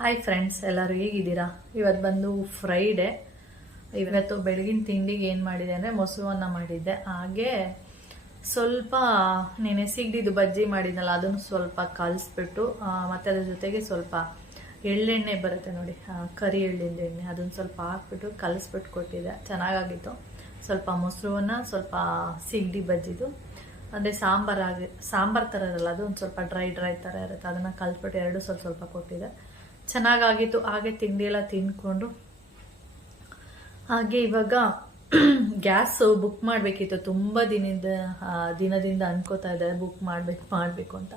Hi friends, ಎಲ್ಲರೂ ಹೇಗಿದ್ದೀರಾ? ಇವತ್ತು ಬಂದು ಫ್ರೈಡೆ. ಇವತ್ತು ಬೆಳಗಿನ ತಿಂಡಿಗೆ ಏನು ಮಾಡಿದೆ ಅಂದರೆ ಮೊಸರನ್ನ ಮಾಡಿದ್ದೆ. ಹಾಗೆ ಸ್ವಲ್ಪ ನೆನೆ ಸಿಗಡಿದು ಬಜ್ಜಿ ಮಾಡಿದ್ನಲ್ಲ, ಅದನ್ನು ಸ್ವಲ್ಪ ಕಲಿಸ್ಬಿಟ್ಟು ಮತ್ತು ಅದ್ರ ಜೊತೆಗೆ ಸ್ವಲ್ಪ ಎಳ್ಳೆಣ್ಣೆ ಬರುತ್ತೆ ನೋಡಿ, ಕರಿ ಎಳ್ಳಿಂದ ಎಣ್ಣೆ, ಅದನ್ನು ಸ್ವಲ್ಪ ಹಾಕ್ಬಿಟ್ಟು ಕಲಿಸ್ಬಿಟ್ಟು ಕೊಟ್ಟಿದ್ದೆ. ಚೆನ್ನಾಗಾಗಿತ್ತು. ಸ್ವಲ್ಪ ಮೊಸರನ್ನ, ಸ್ವಲ್ಪ ಸಿಗಡಿ ಬಜ್ಜಿದು ಅಂದರೆ ಸಾಂಬಾರು ಥರ ಇರಲ್ಲ, ಅದು ಒಂದು ಸ್ವಲ್ಪ ಡ್ರೈ ಥರ ಇರುತ್ತೆ. ಅದನ್ನು ಕಲಿಸ್ಬಿಟ್ಟು ಎರಡು ಸ್ವಲ್ಪ ಕೊಟ್ಟಿದ್ದೆ. ಚೆನ್ನಾಗಾಗಿತ್ತು. ಹಾಗೆ ತಿಂಡಿ ಎಲ್ಲ ತಿಂದ್ಕೊಂಡು ಹಾಗೆ ಇವಾಗ ಗ್ಯಾಸ್ ಬುಕ್ ಮಾಡಬೇಕಿತ್ತು. ತುಂಬ ದಿನದಿಂದ ಅನ್ಕೋತಾ ಇದ್ದಾರೆ ಬುಕ್ ಮಾಡಬೇಕು ಅಂತ.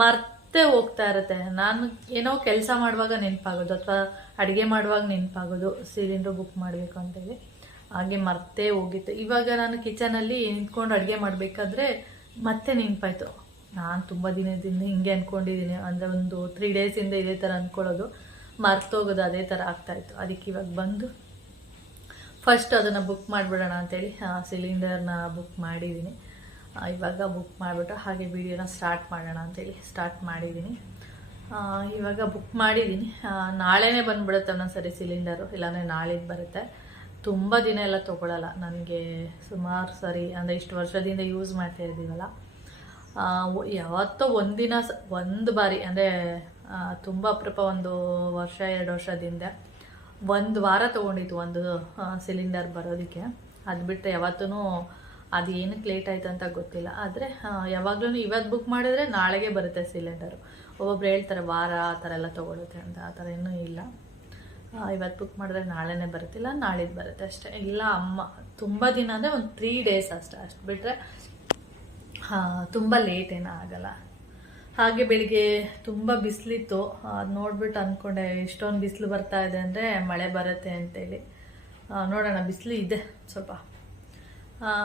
ಮರ್ತೇ ಹೋಗ್ತಾ ಇರುತ್ತೆ. ನಾನು ಏನೋ ಕೆಲಸ ಮಾಡುವಾಗ ನೆನಪಾಗೋದು ಅಥವಾ ಅಡುಗೆ ಮಾಡುವಾಗ ನೆನಪಾಗೋದು ಸಿಲಿಂಡ್ರು ಬುಕ್ ಮಾಡಬೇಕು ಅಂತೇಳಿ. ಹಾಗೆ ಮರ್ತೇ ಹೋಗಿತ್ತು. ಇವಾಗ ನಾನು ಕಿಚನಲ್ಲಿ ನಿಂತ್ಕೊಂಡು ಅಡುಗೆ ಮಾಡಬೇಕಾದ್ರೆ ಮತ್ತೆ ನೆನಪಾಯ್ತು. ನಾನು ತುಂಬ ದಿನದಿಂದ ಹಿಂಗೆ ಅಂದ್ಕೊಂಡಿದ್ದೀನಿ, ಅಂದರೆ ಒಂದು 3 ಡೇಸಿಂದ ಇದೇ ಥರ ಅಂದ್ಕೊಳ್ಳೋದು, ಮರ್ತೋಗೋದು ಅದೇ ಥರ ಆಗ್ತಾಯಿತ್ತು. ಅದಕ್ಕೆ ಇವಾಗ ಬಂದು ಫಸ್ಟ್ ಅದನ್ನು ಬುಕ್ ಮಾಡಿಬಿಡೋಣ ಅಂತೇಳಿ ಸಿಲಿಂಡರ್ನ ಬುಕ್ ಮಾಡಿದ್ದೀನಿ. ಇವಾಗ ಬುಕ್ ಮಾಡಿಬಿಟ್ಟು ಹಾಗೆ ವಿಡಿಯೋನ ಸ್ಟಾರ್ಟ್ ಮಾಡೋಣ ಅಂತೇಳಿ ಸ್ಟಾರ್ಟ್ ಮಾಡಿದ್ದೀನಿ. ಇವಾಗ ಬುಕ್ ಮಾಡಿದ್ದೀನಿ. ನಾಳೆನೇ ಬಂದುಬಿಡುತ್ತೆ ಒಂದೊಂದ್ಸರಿ ಸಿಲಿಂಡರು, ಇಲ್ಲಾಂದರೆ ನಾಳಿದ್ದು ಬರುತ್ತೆ. ತುಂಬ ದಿನ ಎಲ್ಲ ತೊಗೊಳಲ್ಲ. ನನಗೆ ಸುಮಾರು ಸರಿ ಅಂದರೆ ಇಷ್ಟು ವರ್ಷದಿಂದ ಯೂಸ್ ಮಾಡ್ತಾ ಇದ್ದೀವಲ್ಲ, ಯಾವತ್ತೋ ಒಂದು ಬಾರಿ ಅಂದರೆ ತುಂಬ ಅಪರೂಪ, 1 ವರ್ಷ 2 ವರ್ಷದಿಂದ 1 ವಾರ ತೊಗೊಂಡಿತ್ತು ಒಂದು ಸಿಲಿಂಡರ್ ಬರೋದಕ್ಕೆ. ಅದು ಬಿಟ್ಟರೆ ಯಾವತ್ತೂ ಅದು ಏನಕ್ಕೆ ಲೇಟ್ ಆಯಿತು ಅಂತ ಗೊತ್ತಿಲ್ಲ. ಆದರೆ ಯಾವಾಗಲೂ ಇವತ್ತು ಬುಕ್ ಮಾಡಿದ್ರೆ ನಾಳೆಗೆ ಬರುತ್ತೆ ಸಿಲಿಂಡರು. ಒಬ್ಬೊಬ್ರು ಹೇಳ್ತಾರೆ ವಾರ ಆ ಥರ ಎಲ್ಲ ತೊಗೊಳುತ್ತೆ ಅಂತ. ಆ ಥರ ಇನ್ನೂ ಇಲ್ಲ. ಇವತ್ತು ಬುಕ್ ಮಾಡಿದ್ರೆ ನಾಳೆನೇ ಬರುತ್ತಿಲ್ಲ, ನಾಳಿದ್ದು ಬರುತ್ತೆ ಅಷ್ಟೇ. ಇಲ್ಲ ಅಮ್ಮ ತುಂಬ ದಿನ ಅಂದರೆ ಒಂದು 3 ಡೇಸ್ ಅಷ್ಟೇ. ಅಷ್ಟು ಬಿಟ್ಟರೆ ತುಂಬ ಲೇಟ್ ಏನೂ ಆಗಲ್ಲ. ಹಾಗೆ ಬೆಳಿಗ್ಗೆ ತುಂಬ ಬಿಸಿಲಿತ್ತು. ಅದು ನೋಡ್ಬಿಟ್ಟು ಅಂದ್ಕೊಂಡೆ ಎಷ್ಟೊಂದು ಬಿಸಿಲು ಬರ್ತಾ ಇದೆ ಅಂದರೆ ಮಳೆ ಬರುತ್ತೆ ಅಂತೇಳಿ. ನೋಡೋಣ, ಬಿಸಿಲು ಇದೆ ಸ್ವಲ್ಪ.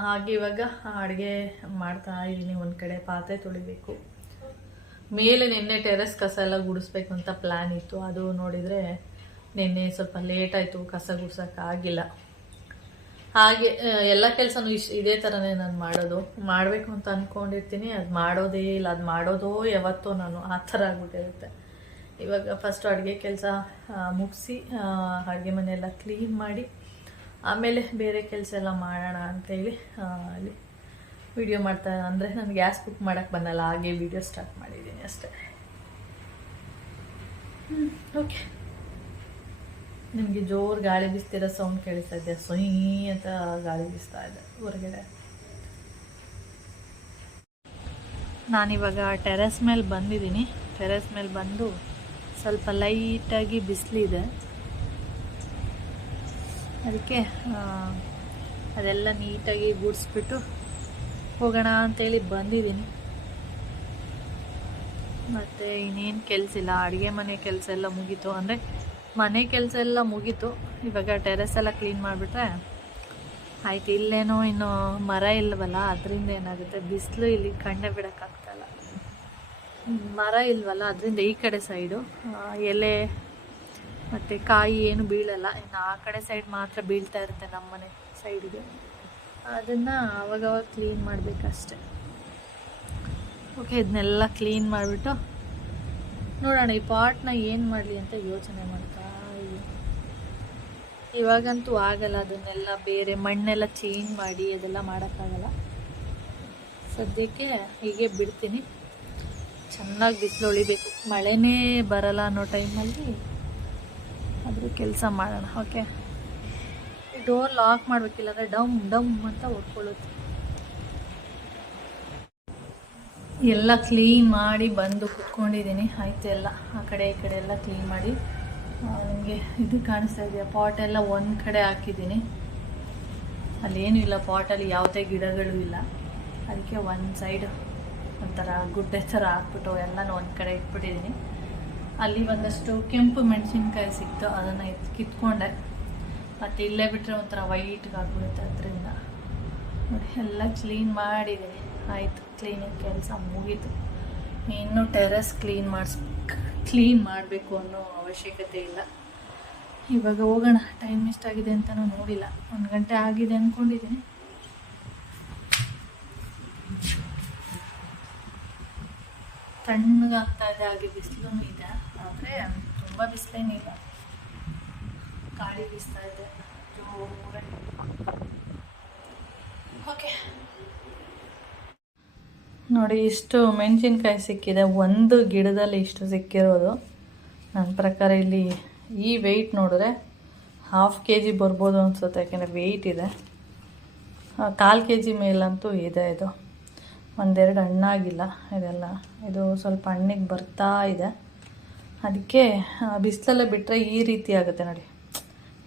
ಹಾಗೆ ಇವಾಗ ಅಡುಗೆ ಮಾಡ್ತಾ ಇದ್ದೀನಿ. ಒಂದು ಕಡೆ ಪಾತ್ರೆ ತೊಳಿಬೇಕು. ಮೇಲೆ ನಿನ್ನೆ ಟೆರೆಸ್ ಕಸ ಎಲ್ಲ ಗುಡಿಸ್ಬೇಕು ಅಂತ ಪ್ಲ್ಯಾನ್ ಇತ್ತು. ಅದು ನೋಡಿದರೆ ನಿನ್ನೆ ಸ್ವಲ್ಪ ಲೇಟ್ ಆಯಿತು, ಕಸ ಗುಡ್ಸೋಕ್ಕಾಗಿಲ್ಲ. ಹಾಗೆ ಎಲ್ಲ ಕೆಲಸನೂ ಇದೇ ಥರನೇ ನಾನು ಮಾಡಬೇಕು ಅಂತ ಅಂದ್ಕೊಂಡಿರ್ತೀನಿ. ಅದು ಮಾಡೋದೇ ಇಲ್ಲ. ಅದು ಮಾಡೋದೋ ಯಾವತ್ತೋ ನಾನು ಆ ಥರ ಆಗ್ಬಿಟ್ಟಿರುತ್ತೆ. ಇವಾಗ ಫಸ್ಟು ಅಡುಗೆ ಕೆಲಸ ಮುಗಿಸಿ ಅಡುಗೆ ಮನೆಯೆಲ್ಲ ಕ್ಲೀನ್ ಮಾಡಿ ಆಮೇಲೆ ಬೇರೆ ಕೆಲಸ ಎಲ್ಲ ಮಾಡೋಣ ಅಂತೇಳಿ ಅಲ್ಲಿ ವಿಡಿಯೋ ಮಾಡ್ತಾ, ಅಂದರೆ ನಾನು ಗ್ಯಾಸ್ ಬುಕ್ ಮಾಡೋಕ್ಕೆ ಬಂದಲ್ಲ, ಹಾಗೆ ವಿಡಿಯೋ ಸ್ಟಾರ್ಟ್ ಮಾಡಿದ್ದೀನಿ ಅಷ್ಟೇ. ಓಕೆ, ನಿಮಗೆ ಜೋರು ಗಾಳಿ ಬೀಸ್ತಿರೋ ಸೌಂಡ್ ಕೇಳಿಸ್ತಾ ಇದೆ. ಸೊಯ್ ಅಂತ ಗಾಳಿ ಬೀಸ್ತಾ ಇದೆ ಹೊರಗಡೆ. ನಾನಿವಾಗ ಟೆರೆಸ್ ಮೇಲೆ ಬಂದಿದ್ದೀನಿ. ಟೆರೆಸ್ ಮೇಲೆ ಬಂದು ಸ್ವಲ್ಪ ಲೈಟಾಗಿ ಬಿಸಿಲಿದೆ, ಅದಕ್ಕೆ ಅದೆಲ್ಲ ನೀಟಾಗಿ ಗುಡಿಸ್ಬಿಟ್ಟು ಹೋಗೋಣ ಅಂತೇಳಿ ಬಂದಿದ್ದೀನಿ. ಮತ್ತು ಇನ್ನೇನು ಕೆಲಸ ಇಲ್ಲ. ಅಡುಗೆ ಮನೆ ಕೆಲಸ ಎಲ್ಲ ಮುಗೀತು, ಅಂದರೆ ಮನೆ ಕೆಲಸ ಎಲ್ಲ ಮುಗೀತು. ಇವಾಗ ಟೆರೆಸ್ ಎಲ್ಲ ಕ್ಲೀನ್ ಮಾಡಿಬಿಟ್ರೆ ಆಯ್ತು. ಇಲ್ಲೇನೋ ಇನ್ನು ಮರ ಇಲ್ವಲ್ಲ, ಅದರಿಂದ ಏನಾಗುತ್ತೆ, ಬಿಸಿಲು ಇಲ್ಲಿ ಕಣ್ಣೆ ಬಿಡೋಕ್ಕಾಗ್ತಾಯಿಲ್ಲ. ಮರ ಇಲ್ವಲ್ಲ, ಅದರಿಂದ ಈ ಕಡೆ ಸೈಡು ಎಲೆ ಮತ್ತು ಕಾಯಿ ಏನು ಬೀಳಲ್ಲ. ಇನ್ನು ಆ ಕಡೆ ಸೈಡ್ ಮಾತ್ರ ಬೀಳ್ತಾ ಇರುತ್ತೆ ನಮ್ಮ ಮನೆ ಸೈಡಿಗೆ. ಅದನ್ನು ಅವಾಗವಾಗ ಕ್ಲೀನ್ ಮಾಡಬೇಕಷ್ಟೆ. ಓಕೆ, ಇದನ್ನೆಲ್ಲ ಕ್ಲೀನ್ ಮಾಡಿಬಿಟ್ಟು ನೋಡೋಣ ಈ ಪಾಟ್ನ ಏನು ಮಾಡಲಿ ಅಂತ ಯೋಚನೆ ಮಾಡ್ತಾ ಇದ್ದೀನಿ. ಇವಾಗಂತೂ ಆಗಲ್ಲ, ಅದನ್ನೆಲ್ಲ ಬೇರೆ ಮಣ್ಣೆಲ್ಲ ಚೇಂಜ್ ಮಾಡಿ ಅದೆಲ್ಲ ಮಾಡೋಕ್ಕಾಗಲ್ಲ. ಸದ್ಯಕ್ಕೆ ಹೀಗೆ ಬಿಡ್ತೀನಿ. ಚೆನ್ನಾಗಿ ಬಿಸಿಲು ಉಳಿಬೇಕು, ಮಳೆನೇ ಬರಲ್ಲ ಅನ್ನೋ ಟೈಮಲ್ಲಿ ಅದ್ರ ಕೆಲಸ ಮಾಡೋಣ. ಓಕೆ, ಈ ಡೋರ್ ಲಾಕ್ ಮಾಡಬೇಕಿಲ್ಲ ಅಂದರೆ ಡಮ್ ಡಮ್ ಅಂತ ಹೊಡ್ಕೊಳ್ಳುತ್ತೆ. ಎಲ್ಲ ಕ್ಲೀನ್ ಮಾಡಿ ಬಂದು ಕುತ್ಕೊಂಡಿದ್ದೀನಿ. ಆಯಿತು, ಎಲ್ಲ ಆ ಕಡೆ ಈ ಕಡೆ ಎಲ್ಲ ಕ್ಲೀನ್ ಮಾಡಿ. ನಿಮಗೆ ಇದು ಕಾಣಿಸ್ತಾ ಇದೆಯಾ, ಪಾಟೆಲ್ಲ ಒಂದು ಕಡೆ ಹಾಕಿದ್ದೀನಿ. ಅಲ್ಲೇನೂ ಇಲ್ಲ, ಪಾಟಲ್ಲಿ ಯಾವುದೇ ಗಿಡಗಳು ಇಲ್ಲ. ಅದಕ್ಕೆ ಒಂದು ಸೈಡ್ ಒಂಥರ ಗುಡ್ಡೆ ಥರ ಹಾಕ್ಬಿಟ್ಟು ಎಲ್ಲನೂ ಒಂದು ಕಡೆ ಇಟ್ಬಿಟ್ಟಿದ್ದೀನಿ. ಅಲ್ಲಿ ಒಂದಷ್ಟು ಕೆಂಪು ಮೆಣಸಿನ್ಕಾಯಿ ಸಿಕ್ತು, ಅದನ್ನು ಕಿತ್ಕೊಂಡೆ. ಮತ್ತು ಇಲ್ಲೇ ಬಿಟ್ಟರೆ ಒಂಥರ ವೈಟ್ಗೆ ಆಗ್ಬಿಡುತ್ತೆ. ಅದರಿಂದ ನೋಡಿ ಎಲ್ಲ ಕ್ಲೀನ್ ಮಾಡಿದ್ದೀನಿ. ಆಯಿತು, ಕ್ಲೀನಿಂಗ್ ಕೆಲಸ ಮುಗೀತು. ಇನ್ನು ಟೆರೆಸ್ ಕ್ಲೀನ್ ಮಾಡಬೇಕು ಅನ್ನೋ ಅವಶ್ಯಕತೆ ಇಲ್ಲ. ಇವಾಗ ಹೋಗೋಣ. ಟೈಮ್ ಎಷ್ಟಾಗಿದೆ ಅಂತಲೂ ನೋಡಿಲ್ಲ, 1 ಗಂಟೆ ಆಗಿದೆ ಅಂದ್ಕೊಂಡಿದ್ದೀನಿ. ತಣ್ಣಗಾಗ್ತಾ ಇದೆ, ಹಾಗೆ ಬಿಸಿಲು ಇದೆ. ಆದರೆ ತುಂಬ ಬಿಸಿಲೇನಿಲ್ಲ, ಗಾಳಿ ಬೀಸ್ತಾ ಇದೆ ಜೋರಾಗಿ. ಓಕೆ ನೋಡಿ, ಇಷ್ಟು ಮೆಣಸಿನ್ಕಾಯಿ ಸಿಕ್ಕಿದೆ. ಒಂದು ಗಿಡದಲ್ಲಿ ಇಷ್ಟು ಸಿಕ್ಕಿರೋದು. ನನ್ನ ಪ್ರಕಾರ ಇಲ್ಲಿ ಈ ವೆಯ್ಟ್ ನೋಡಿದ್ರೆ 1/2 kg ಬರ್ಬೋದು ಅನಿಸುತ್ತೆ, ಯಾಕೆಂದರೆ ವೆಯ್ಟ್ ಇದೆ. 1/4 kg ಮೇಲಂತೂ ಇದೆ. ಇದು ಒಂದೆರಡು ಹಣ್ಣಾಗಿಲ್ಲ ಇದೆಲ್ಲ. ಇದು ಸ್ವಲ್ಪ ಹಣ್ಣಿಗೆ ಬರ್ತಾ ಇದೆ. ಅದಕ್ಕೆ ಬಿಸಿಲಲ್ಲೇ ಬಿಟ್ಟರೆ ಈ ರೀತಿ ಆಗುತ್ತೆ ನೋಡಿ,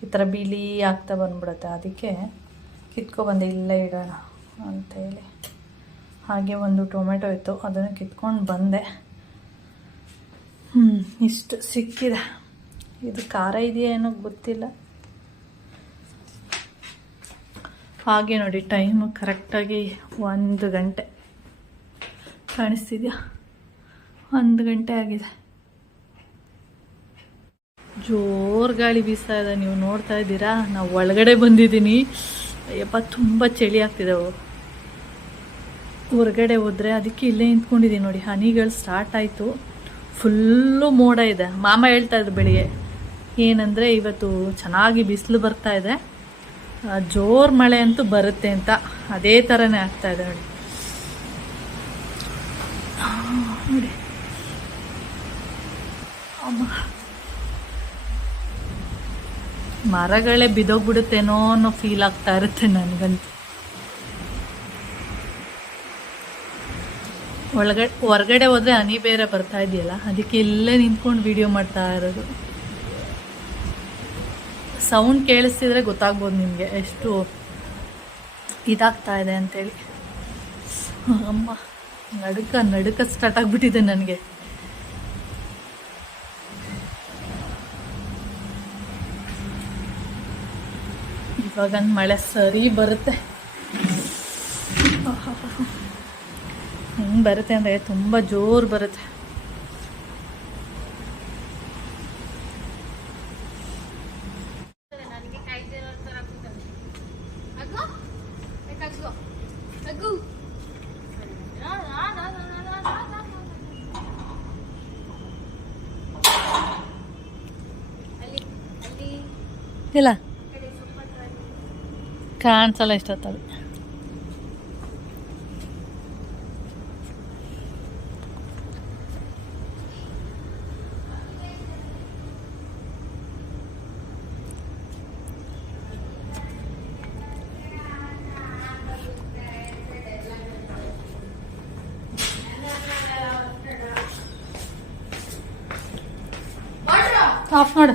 ಈ ಥರ ಬಿಳಿ ಆಗ್ತಾ ಬಂದ್ಬಿಡುತ್ತೆ. ಅದಕ್ಕೆ ಕಿತ್ಕೊಬಂದೆ, ಇಲ್ಲೇ ಇಡೋಣ ಅಂತೇಳಿ. ಹಾಗೆ ಒಂದು ಟೊಮೆಟೊ ಇತ್ತು, ಅದನ್ನು ಕಿತ್ಕೊಂಡು ಬಂದೆ. ಇಷ್ಟು ಸಿಕ್ಕಿದೆ. ಇದು ಖಾರ ಇದೆಯಾ ಏನೋ ಗೊತ್ತಿಲ್ಲ. ಹಾಗೆ ನೋಡಿ, ಟೈಮು ಕರೆಕ್ಟಾಗಿ 1 ಗಂಟೆ ಕಾಣಿಸ್ತಿದ್ಯಾ? 1 ಗಂಟೆ ಆಗಿದೆ. ಜೋರು ಗಾಳಿ ಬೀಸ್ತಾ ಇದೆ, ನೀವು ನೋಡ್ತಾ ಇದ್ದೀರಾ. ನಾವು ಒಳಗಡೆ ಬಂದಿದ್ದೀನಿ. ಅಯ್ಯಪ್ಪ, ತುಂಬ ಚಳಿ ಆಗ್ತಿದೆ. ಹೊರಗಡೆ ಹೋದರೆ ಅದಕ್ಕೆ ಇಲ್ಲೇ ನಿಂತ್ಕೊಂಡಿದ್ದೀನಿ ನೋಡಿ. ಹನಿಗಳು ಸ್ಟಾರ್ಟ್ ಆಯಿತು. ಫುಲ್ಲು ಮೋಡ ಇದೆ. ಮಾಮ ಹೇಳ್ತಾ ಇದ್ರು ಬೆಳಿಗ್ಗೆ ಏನಂದರೆ ಇವತ್ತು ಚೆನ್ನಾಗಿ ಬಿಸಿಲು ಬರ್ತಾ ಇದೆ, ಜೋರು ಮಳೆ ಅಂತೂ ಬರುತ್ತೆ ಅಂತ. ಅದೇ ಥರನೇ ಆಗ್ತಾ ಇದೆ ನೋಡಿ. ನೋಡಿ ಅಮ್ಮ, ಮರಗಳೇ ಬಿದ್ದೋಗ್ಬಿಡುತ್ತೇನೋ ಅನ್ನೋ ಫೀಲ್ ಆಗ್ತಾ ಇರುತ್ತೆ ನನಗಂತೂ. ಹೊರಗಡೆ ಹೋದರೆ ಹನಿ ಬೇರೆ ಬರ್ತಾ ಇದೆಯಲ್ಲ, ಅದಕ್ಕೆ ಇಲ್ಲೇ ನಿಂತ್ಕೊಂಡು ವಿಡಿಯೋ ಮಾಡ್ತಾ ಇರೋದು. ಸೌಂಡ್ ಕೇಳಿಸ್ತಿದ್ರೆ ಗೊತ್ತಾಗ್ಬೋದು ನಿಮಗೆ ಎಷ್ಟು ಇದಾಗ್ತಾ ಇದೆ ಅಂತೇಳಿ. ಅಮ್ಮ, ನಡುಕ ಸ್ಟಾರ್ಟ್ ಆಗಿಬಿಟ್ಟಿದೆ ನನಗೆ. ಇವಾಗ ಮಳೆ ಸರಿ ಬರುತ್ತೆ. ಹೆಂಗೆ ಬರುತ್ತೆ ಅಂದರೆ ತುಂಬ ಜೋರು ಬರುತ್ತೆ. ಇಲ್ಲ ಕಾಣಿಸಲ್ಲ ಇಷ್ಟೊತ್ತಲ್ಲಿ. ಆಫ್ ಮಾಡು.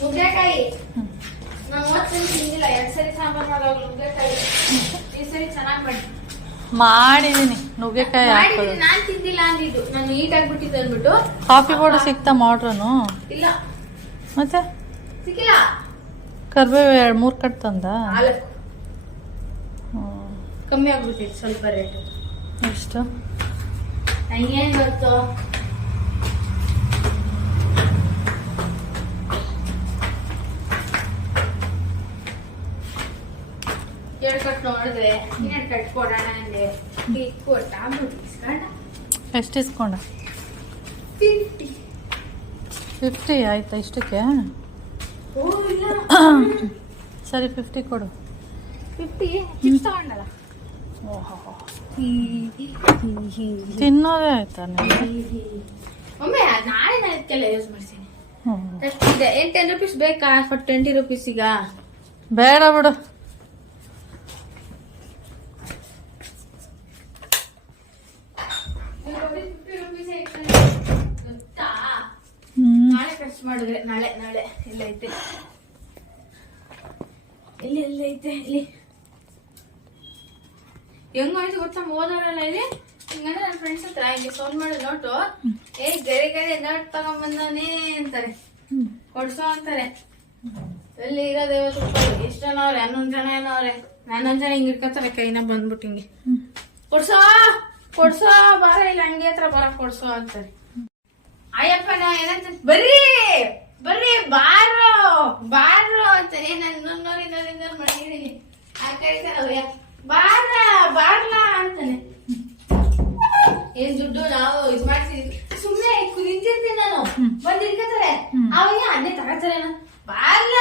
ನುಗ್ಗೆಕಾಯಿ ತಿಂದಿಲ್ಲ, 2 ಸರಿ ಸಾಂಬಾರ್ ಮಾಡುವಾಗ ನುಗ್ಗೆಕಾಯಿ ಈ ಸರಿ ಚೆನ್ನಾಗಿ ಮಾಡಿದೀನಿ. ನುಗ್ಗೆಕಾಯಿ ಹಾಕೋದು ನಾನು ತಿಂದಿಲ್ಲ ಅಂದಿದ್ದು, ನಾನು ನೀಟ್ ಆಗ್ಬಿಟ್ಟಿದ್ದು ಅಂದ್ಬಿಟ್ಟು. ಕಾಫಿ ಪೌಡರ್ ಸಿಕ್ತಾ ಮಾಡ್ರನು? ಇಲ್ಲ, ಮತ್ತೆ ಸಿಕ್ಕಿಲ್ಲ. ಕರ್ಬೇವು 2-3 ಕಟ್ ತಂದ. ಕಮ್ಮಿ ಆಗ್ಬಿಟ್ಟಿತ್ತು ಸ್ವಲ್ಪ ರೇಟ್. ಎಷ್ಟು? ನಂಗೇನ್ ಗೊತ್ತು. ಕಟ್ ನೋಡಿದ್ರೆ 2 ಕಟ್ ಕೊಡೋಣ ಅಂದೆ, ಕೊಟ್ಟ ಇಸ್ಕೊಂಡ. ಎಷ್ಟು ಇಸ್ಕೊಂಡ? 50 ಆಯ್ತಾ ಇಷ್ಟಕ್ಕೆ? ಸರಿ 50 ಕೊಡು. 50 ಚಿಪ್ಸ್ ತಗೊಂಡಲ್ಲ. ತಿನ್ನೋದೇ ಆಯ್ತಾ? ಒಮ್ಮೆ ನಾಳೆ ನಾನು ಇದಕ್ಕೆಲ್ಲ ಯೂಸ್ ಮಾಡ್ತೀನಿ. ಎಷ್ಟಿದೆ? 10 ರೂಪೀಸ್ ಬೇಕಾ? 20 ರೂಪೀಸ್ ಈಗ ಬೇಡ ಬಿಡು. ನಾಳೆ ಖರ್ಚು ಮಾಡಿದ್ರೆ ನಾಳೆ ಎಲ್ಲ ಐತೆ. ಇಲ್ಲಿ ಐತೆ. ಇಲ್ಲಿ ಹೆಂಗಾಯ್ತು ಗೊತ್ತಾ? ಓದೋರೆಲ್ಲ ಇಲ್ಲಿ ಹಿಂಗಂದ್ರೆ ನನ್ನ ಫ್ರೆಂಡ್ಸ್ ಹತ್ರ ಹಿಂಗೆ ಫೋನ್ ಮಾಡಿ ನೋಟು, ಗರಿ ನೋಟ್ ತಗೊಂಡ್ಬಂದಾನೆ ಅಂತಾರೆ, ಕೊಡ್ಸೋ ಅಂತಾರೆ. ಎಲ್ಲಿ ಇರೋದು 50 ರೂಪಾಯಿ. ಎಷ್ಟು ಜನ ಅವ್ರೆ? 11 ಜನ ಏನೋ ಅವ್ರೆ. 11 ಜನ ಹಿಂಗ್ ಇಟ್ಕೊತಾರೆ ಕೈನ ಬಂದ್ಬಿಟ್ಟು ಹಿಂಗೆ ಕೊಡ್ಸೋ ಬಾರ, ಇಲ್ಲ ಹಂಗೆ ಹತ್ರ ಬರ ಕೊಡ್ಸೋ ಅಂತಾರೆ. ಅಯ್ಯಪ್ಪ ನಾ ಏನಂತ ಬರ್ರಿ ಬಾರೋ ಅಂತಾರೆ. ನಾನು ನೋಡಿ ಮಾಡಿದೀನಿ. ಆ ಕಡೆ ಬಾರ್ಲಾ ಅಂತಾನೆ. ಏನ್ ದುಡ್ಡು ನಾವು ಇದ್ ಮಾಡ್ತೀವಿ ಸುಮ್ನೆ ಮಾಡ್ತಾರೆ ಬಾರ್ಲ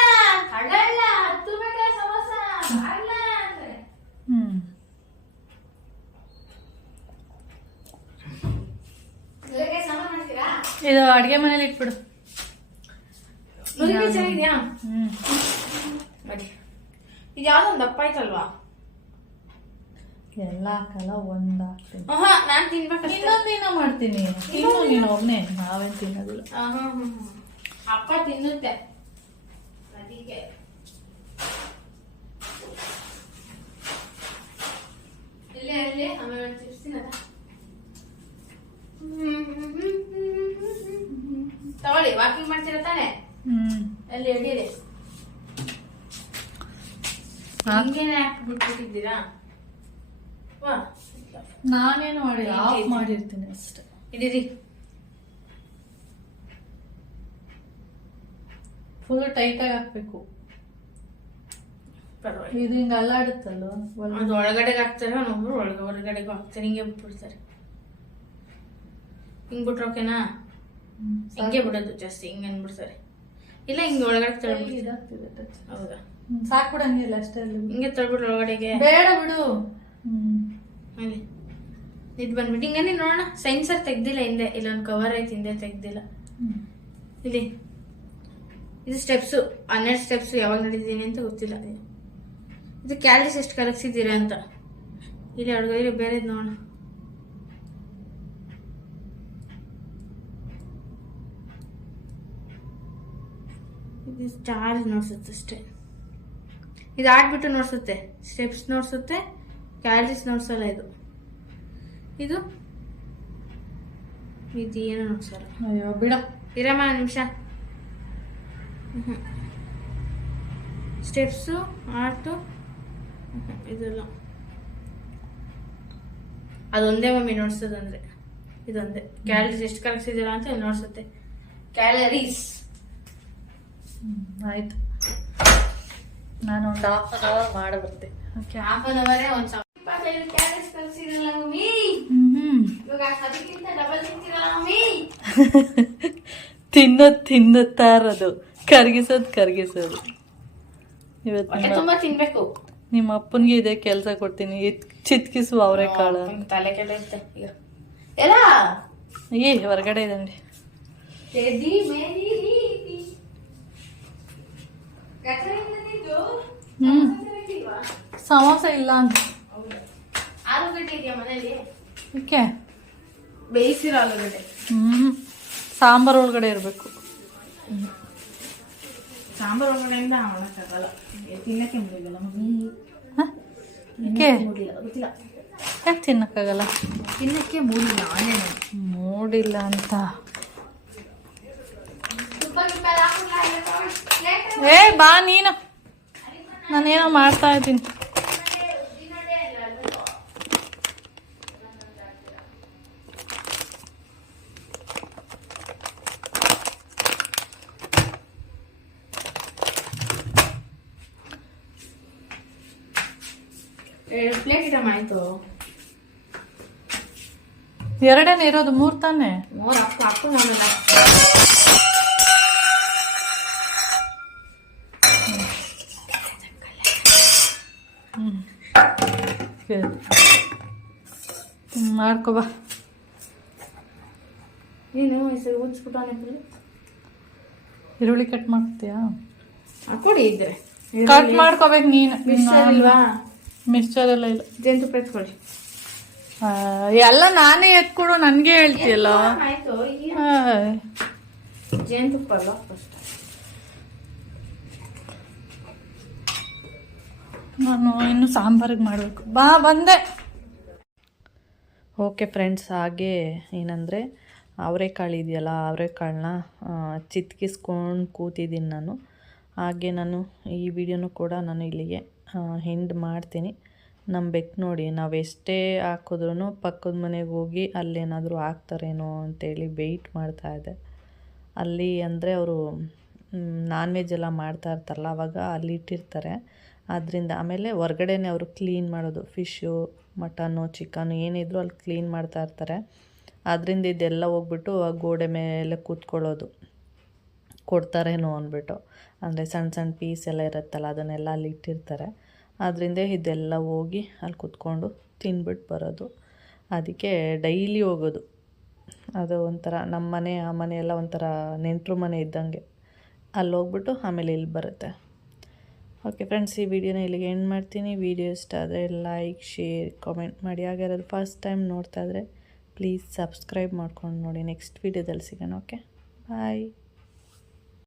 ಕಡಲ್ಲ 10 ರೂಪಾಯಿ ಸಮೋಸ ಬಾರ್ಲ ಅಂತಾರೆ. ನುಗ್ಗೆಕಾಯಿ ಸಾಂಬಾರ್ ಮಾಡ್ತೀರಾ? ಇದು ಅಡ್ಗೆ ಮನೇಲಿ ಇಟ್ಬಿಡು. ನುಗ್ಗೆಕಾಯಿ ಚೆನ್ನಾಗಿದ್ಯಾ? ನೋಡಿ ಇದು ಯಾವ್ದೋ ಒಂದು ದಪ್ಪ ಆಯ್ತಲ್ವಾ? ಎಲ್ಲ ಹಾಕಲ್ಲ, ಒಂದ್ ಹಾಕ್ತೀನಿ. ನಾನ್ ತಿನ್ಬೇಕಷ್ಟೇ. ಇನ್ನೊಂದಿನ ಮಾಡ್ತೀನಿ. ನೀನು ಒಬ್ನೇ, ನಾವೇನ್ ತಿನ್ನೋದಿಲ್ಲ. ಅಪ್ಪ ತಿನ್ನುತ್ತೆ ಅದಕ್ಕೆ. ಇಲ್ಲೇ ಅಲ್ಲಿ ಆಮೇಲೆ ತಿರ್ಸ್ತೀನಲ್ಲ. ತಗೊಳ್ಳಿ, ವಾಕಿಂಗ್ ಮಾಡ್ತೀರ ತಾನೆ? ಅಲ್ಲಿ ಅಡಿಯಲ್ಲಿ ಹಿಂಗೇನೆ ಹಾಕ್ಬಿಟ್ಬಿಟ್ಟಿದ್ದೀರಾ? ನಾನೇನು ಮಾಡಿಲ್ಲ, ಆಫ್ ಮಾಡಿರ್ತೀನಿ ಅಷ್ಟೇ. ಇಡೀರಿ ಫುಲ್ ಟೈಟ್ ಆಗಿ ಹಾಕ್ಬೇಕು. ಪರವಾಗಿಲ್ಲ. ಇದು ಹಿಂಗ ಅಲ್ಲಾಡುತ್ತಲ್ವ, ಅದು ಒಳಗಡೆಗೆ ಹಾಕ್ತಾರೆ, ಒಬ್ಬರು ಹೊರಗಡೆಗೂ ಹಾಕ್ತಾರೆ. ಹಿಂಗೆ ಬಿಟ್ಬಿಡ್ತಾರೆ. ಹಿಂಗ್ ಬಿಟ್ರೆ ಓಕೆನಾ? ಹಿಂಗೆ ಬಿಡೋದು ಜಾಸ್ತಿ, ಹಿಂಗೆ ಅನ್ಬಿಡ್ತಾರೆ. ಇಲ್ಲ ಹಿಂಗೆ ಒಳಗಡೆ ತಳ್ಬಿಡ್ತಾರೆ. ಹೌದಾ? ಸಾಕ್ಬಿಡಂಗಿಲ್ಲ ಅಷ್ಟೇ. ಅಲ್ಲಿ ಹಿಂಗೆ ತಳ್ಬಿಟ್ರೆ ಒಳಗಡೆಗೆ ಬೇಡ ಬಿಡು. ಅಲ್ಲಿ ಇದು ಬಂದ್ಬಿಟ್ಟು ಹಿಂಗನೇ ನೋಡೋಣ. ಸೆನ್ಸರ್ ತೆಗ್ದಿಲ್ಲ ಹಿಂದೆ, ಇಲ್ಲೊಂದು ಕವರ್ ಐತಿ ಹಿಂದೆ ತೆಗ್ದಿಲ್ಲ. ಇಲ್ಲಿ ಇದು ಸ್ಟೆಪ್ಸು, 12 ಸ್ಟೆಪ್ಸು ಯಾವಾಗ ನಡೀತೀನಿ ಅಂತ ಗೊತ್ತಿಲ್ಲ. ಇದು ಕ್ಯಾಲರೀಸ್ ಎಷ್ಟು ಕಲಗಿಸಿದ್ದೀರಾ ಅಂತ. ಇಲ್ಲಿ ಅಡುಗೆ ಬೇರೆದು ನೋಡೋಣ. ಇದು ಚಾರ್ಜ್ ನೋಡ್ಸುತ್ತೆ ಅಷ್ಟೇ. ಇದು ಆಡ್ಬಿಟ್ಟು ನೋಡ್ಸುತ್ತೆ, ಸ್ಟೆಪ್ಸ್ ನೋಡ್ಸುತ್ತೆ, ಕ್ಯಾಲರೀಸ್ ನೋಡ್ಸಲ್ಲ. ಇದು ಏನು ನೋಡ್ಸಲ್ಲ. ಅಯ್ಯೋ ಬಿಡ, ಇರಮ್ಮ ನಿಮಿಷ. ಸ್ಟೆಪ್ಸು, ಆರ್ಟು, ಇದೆಲ್ಲ ಅದೊಂದೇ ಮಮ್ಮಿ ನೋಡ್ಸೋದಂದ್ರೆ. ಇದೊಂದೇ ಕ್ಯಾಲರೀಸ್ ಎಷ್ಟು ಕಲಗಿಸಿದ್ದೀರಾ ಅಂತ ಇಲ್ಲಿ ನೋಡ್ಸುತ್ತೆ. ಕ್ಯಾಲರೀಸ್ ಆಯ್ತು. ನಾನು ಒಂದು ½ ಅವರ್ ಮಾಡಿ ಬರ್ತೆ. ½ ಅವರೇ 125 ಕ್ಯಾಲರೀಸ್ ಕಲಗಿಸಿರಲ್ಲ ಮಮ್ಮಿ. ಇವಾಗ ಅದಕ್ಕಿಂತ ಡಬಲ್ ತಿಂತೀರಲ್ಲ ಮಮ್ಮಿ. ತಿನ್ನುತ್ತಾ ಇರೋದು, ಕರ್ಗಿಸೋದು. ಇವತ್ತು ತುಂಬಾ ತಿನ್ಬೇಕು. ನಿಮ್ಮ ಅಪ್ಪನ್ಗೆ ಇದೇ ಕೆಲಸ ಕೊಡ್ತೀನಿ, ಚಿತ್ಕಿಸು ಅವರೆಕಾಳು. ತಲೆ ಕೆಳ ಇರುತ್ತೆ ಈಗ ಎಲ್ಲ. ಹೊರಗಡೆ ಇದೆ ನೋಡಿ. ಸಮೋಸ ಇಲ್ಲ ಅಂತ. ಆಲೂಗಡ್ಡೆ ಇದೆಯಾ ಮನೇಲಿ? ಓಕೆ, ಬೇಯಿಸಿರೋ ಆಲೂಗಡ್ಡೆ. ಸಾಂಬಾರ್ ಒಳಗಡೆ ಇರಬೇಕು. ಸಾಂಬಾರ್ ಒಳಗಡೆಯಿಂದ ಮಾಡೋಕ್ಕಾಗಲ್ಲ, ತಿನ್ನಕ್ಕೆ ಮುಗಿಲ್ಲ ಮಮ್ಮಿ. ಗೊತ್ತಿಲ್ಲ ಯಾಕೆ ತಿನ್ನಕ್ಕಾಗಲ್ಲ? ತಿನ್ನಕ್ಕೆ ಮೂಡಿಲ್ಲ. ಮೂಡಿಲ್ಲ ಅಂತ. ಬಾ ನೀನು, ನಾನೇನೋ ಮಾಡ್ತಾ ಇದ್ದೀನಿ. ಪ್ಲೇಟ್ ಇಡಮ್ಮ. ಆಯ್ತು, 2 ಇರೋದು, 3 ತಾನೆ. 3 ಅಪ್ಪು ಮಾಡೋಣ. ಮಾಡ್ಕೊಬಾ. ನೀನು ಹೆಸರು ಉಜ್ಬಿಟ್ಟು ಈರುಳ್ಳಿ ಕಟ್ ಮಾಡ್ತೀಯಾ? ಕೊಡಿ ಇದ್ರೆ ಕಟ್ ಮಾಡ್ಕೋಬೇಕು ನೀನು. ಮಿಕ್ಸರ್ ಇಲ್ವಾ? ಮಿಕ್ಸರ್ ಎಲ್ಲ ಇಲ್ಲ. ಜೇನುತುಪ್ಪ ಎತ್ಕೊಳ್ಳಿ. ಎಲ್ಲ ನಾನೇ ಎತ್ಕೊಡು, ನನ್ಗೆ ಹೇಳ್ತೀಯಲ್ಲ. ಆಯ್ತು, ಜೇನುತುಪ್ಪ ಅಲ್ವಾ ಫಸ್ಟ್. ನಾನು ಇನ್ನು ಸಾಂಬಾರಿಗೆ ಮಾಡಬೇಕು. ಬಂದೆ. ಓಕೆ ಫ್ರೆಂಡ್ಸ್, ಹಾಗೆ ಏನಂದರೆ ಅವರೆಕಾಳು ಇದೆಯಲ್ಲ, ಅವರೆಕಾಳನ್ನ ಚಿತ್ಕಿಸ್ಕೊಂಡು ಕೂತಿದ್ದೀನಿ ನಾನು. ಹಾಗೆ ನಾನು ಈ ವಿಡಿಯೋನು ಕೂಡ ನಾನು ಇಲ್ಲಿಗೆ ಎಂಡ್ ಮಾಡ್ತೀನಿ. ನಮ್ಮ ಬೆಕ್ಕು ನೋಡಿ, ನಾವು ಎಷ್ಟೇ ಹಾಕಿದ್ರೂ ಪಕ್ಕದ ಮನೆಗೆ ಹೋಗಿ ಅಲ್ಲೇನಾದರೂ ಹಾಕ್ತಾರೇನೋ ಅಂತೇಳಿ ವೆಯ್ಟ್ ಮಾಡ್ತಾಯಿದ್ದೆ. ಅಲ್ಲಿ ಅಂದರೆ ಅವರು ನಾನ್ ವೆಜ್ ಎಲ್ಲ ಮಾಡ್ತಾ ಇರ್ತಾರಲ್ಲ, ಆವಾಗ ಅಲ್ಲಿ ಇಟ್ಟಿರ್ತಾರೆ. ಆದ್ದರಿಂದ ಆಮೇಲೆ ಹೊರ್ಗಡೆನೇ ಅವರು ಕ್ಲೀನ್ ಮಾಡೋದು, ಫಿಶ್ಶು, ಮಟನ್ನು, ಚಿಕನ್ನು ಏನಿದ್ರು ಅಲ್ಲಿ ಕ್ಲೀನ್ ಮಾಡ್ತಾ ಇರ್ತಾರೆ. ಅದರಿಂದ ಇದೆಲ್ಲ ಹೋಗ್ಬಿಟ್ಟು ಆ ಗೋಡೆ ಮೇಲೆ ಕೊಡ್ತಾರೇನೋ ಅಂದ್ಬಿಟ್ಟು. ಅಂದರೆ ಸಣ್ಣ ಸಣ್ಣ ಪೀಸ್ ಎಲ್ಲ ಇರುತ್ತಲ್ಲ ಅದನ್ನೆಲ್ಲ ಅಲ್ಲಿ ಇಟ್ಟಿರ್ತಾರೆ. ಅದರಿಂದ ಇದೆಲ್ಲ ಹೋಗಿ ಅಲ್ಲಿ ಕುತ್ಕೊಂಡು ತಿನ್ಬಿಟ್ಟು ಬರೋದು. ಅದಕ್ಕೆ ಡೈಲಿ ಹೋಗೋದು. ಅದು ಒಂಥರ ನಮ್ಮ ಮನೆ ಆ ಮನೆ ಎಲ್ಲ ಒಂಥರ ನೆಂಟರು ಮನೆ ಇದ್ದಂಗೆ. ಅಲ್ಲಿ ಹೋಗ್ಬಿಟ್ಟು ಆಮೇಲೆ ಇಲ್ಲಿ ಬರುತ್ತೆ. ಓಕೆ ಫ್ರೆಂಡ್ಸ್, ಈ ವಿಡಿಯೋನ ಇಲ್ಲಿಗೆ ಎಂಡ್ ಮಾಡ್ತೀನಿ. ವಿಡಿಯೋ ಇಷ್ಟ ಆದರೆ ಲೈಕ್, ಶೇರ್, ಕಾಮೆಂಟ್ ಮಾಡಿ. ಹಾಗಾದ್ರೆ ಫಸ್ಟ್ ಟೈಮ್ ನೋಡ್ತಾ ಇದ್ದರೆ ಪ್ಲೀಸ್ ಸಬ್ಸ್ಕ್ರೈಬ್ ಮಾಡ್ಕೊಂಡು ನೋಡಿ. ನೆಕ್ಸ್ಟ್ ವಿಡಿಯೋದಲ್ಲಿ ಸಿಗೋಣ. ಓಕೆ, ಬಾಯ್.